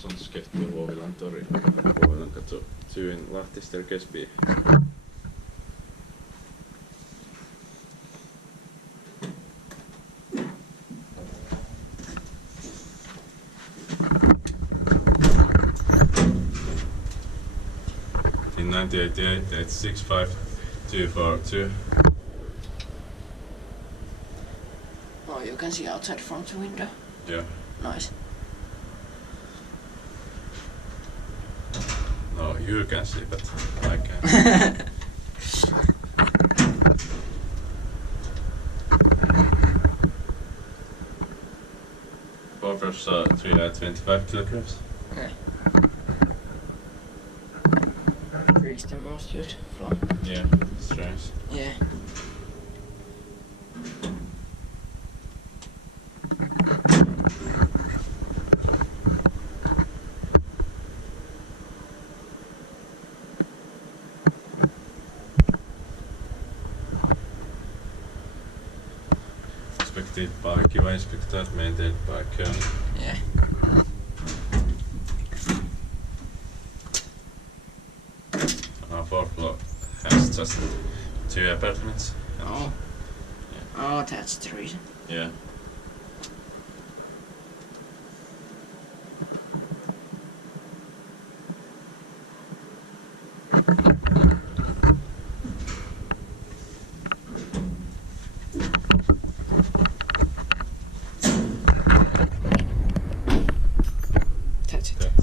Sånt ska efter Huovilankatu 2 in Lahti staircase B. In 1988, 86, 5, 2, 4, 2. Oh, you can see outside from the window. Yeah. Nice. No, you can see, but I can't. Borders 325 kilograms. Okay. Reach the most used floor. Yeah, strange. Yeah. Inspected by Kiwa, Inspecta, maintained by Kone. Yeah. Our fourth floor has just 2 apartments. Oh. Yeah. Oh, that's the reason. Yeah.